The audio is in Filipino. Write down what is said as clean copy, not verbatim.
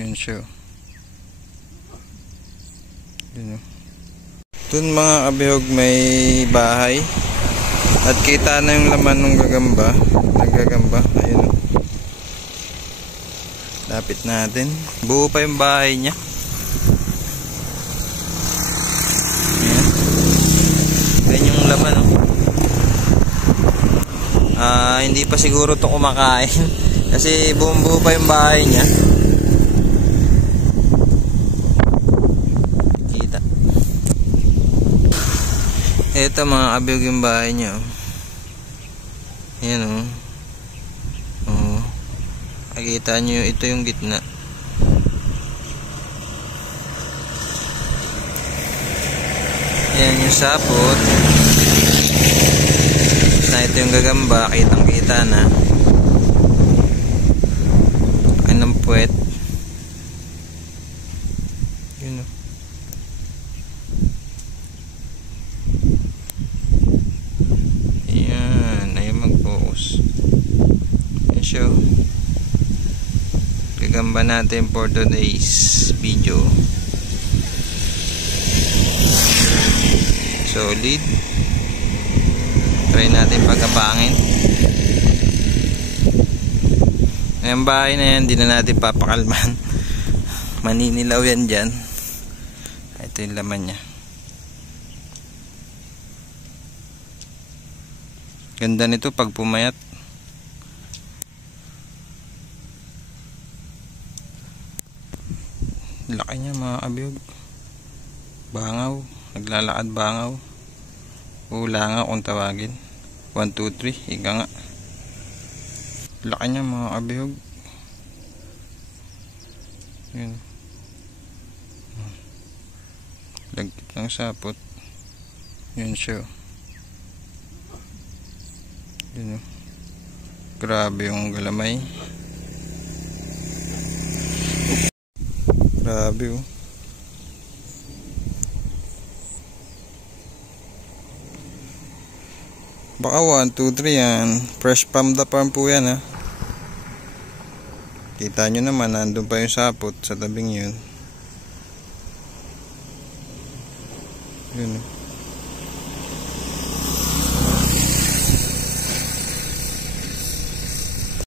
Yun siya. Yun o. Dun mga kabihog may bahay. At kita na yung laman ng gagamba. Naggagamba. Ayun o. Lapit natin. Buo pa yung bahay niya. Ayan. Ayan yung laman o. Hindi pa siguro ito kumakain. Kasi buong-buo pa yung bahay niya. Kita. Ito mga kabihog yung bahay niya. Ayan o. Nakikita nyo ito yung gitna. Ayan yung sapot. Na ito yung gagamba. Kitang kita na. Ayan ang puwet. Yun o. Ayan. Ayaw mag-focus. Ayan siya o. Gagamba natin for today's video. Solid. Try natin pagkapangin. Ang bahay na yan, di na natin papakalman. Maninilaw yan dyan. Ito yung laman nya. Ganda nito pag pumayat. Laki niya mga kabihog. Bangaw. Naglalakad bangaw. Ulangaw kung tawagin. 1, 2, 3. Ika nga. Laki niya mga kabihog. Yun. Lagkit ng sapot. Yun siya. Yun. Grabe yung galamay. Grabe oh. Baka 1, 2, 3 yan. Fresh from the farm po yan ha. Kita nyo naman, nandun pa yung sapot sa tabing yun. Yun oh.